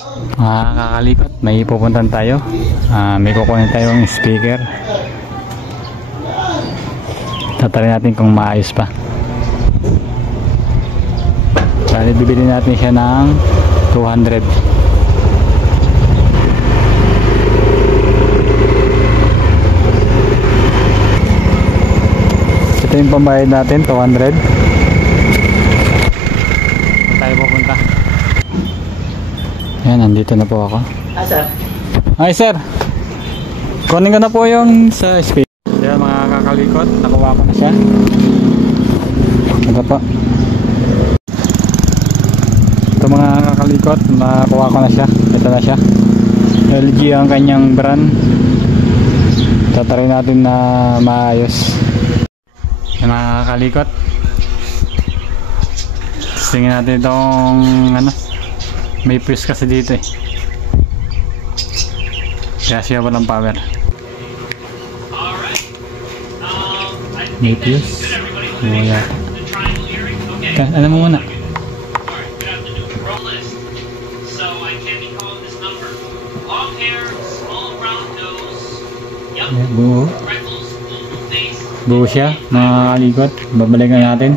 Kakalikot, may pupuntan tayo. May kukunin tayong speaker. Tatry natin kung maayos pa. Bali, bibili natin siya ng 200. Ito yung pambayad natin, 200. Saan tayo pupunta? Yan, nandito na po ako. Sir. Hi sir, kunin ko na po yung sa speaker. Yan mga kakalikot, nakuha ko na siya. Ito po. Ito mga kakalikot, nakuha ko na siya. Ito na siya. LG ang kanyang brand. Tatry natin na maayos. Yan mga kakalikot, tingnan natin itong ano, may fuse kasi dito eh. Kaya siya walang power. May fuse. Wala. Ano mo muna? Buo. Buo siya mga kalikot. Babalikan natin.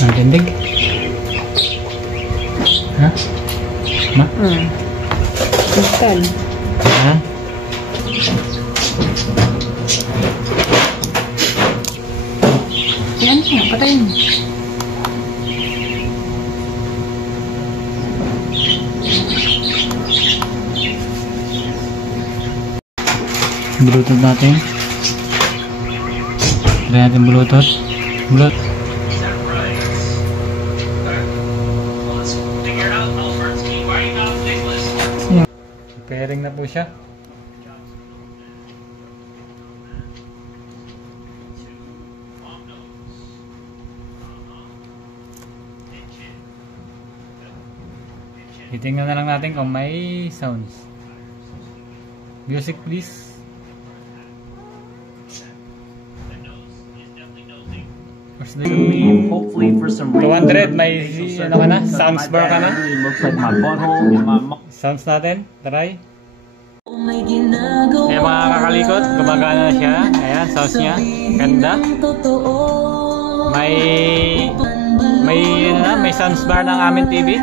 Ang tindig? Ha? Ma? Kristal. Ha? Yan siya, patayin. Bluetooth natin. Try natin Bluetooth. Bluetooth. Pairing na po siya. Titingnan na lang natin kung may sounds. Music please. Hopefully for some 200, may ano ka na? Sounds bar ka na? looks like my butthole in my mouth. Sounds natin, try. Ayan mga kakalikot, gumagana na siya. Ayan, sounds niya, ganda. May sounds bar ng aming TV.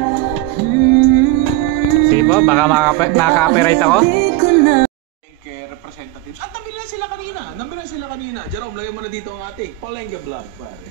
Sige po, baka maka-copyright ako. Representatives. At nabilan sila kanina. Jerome, lagyan mo na dito ang ating Palengke Vlog, pare.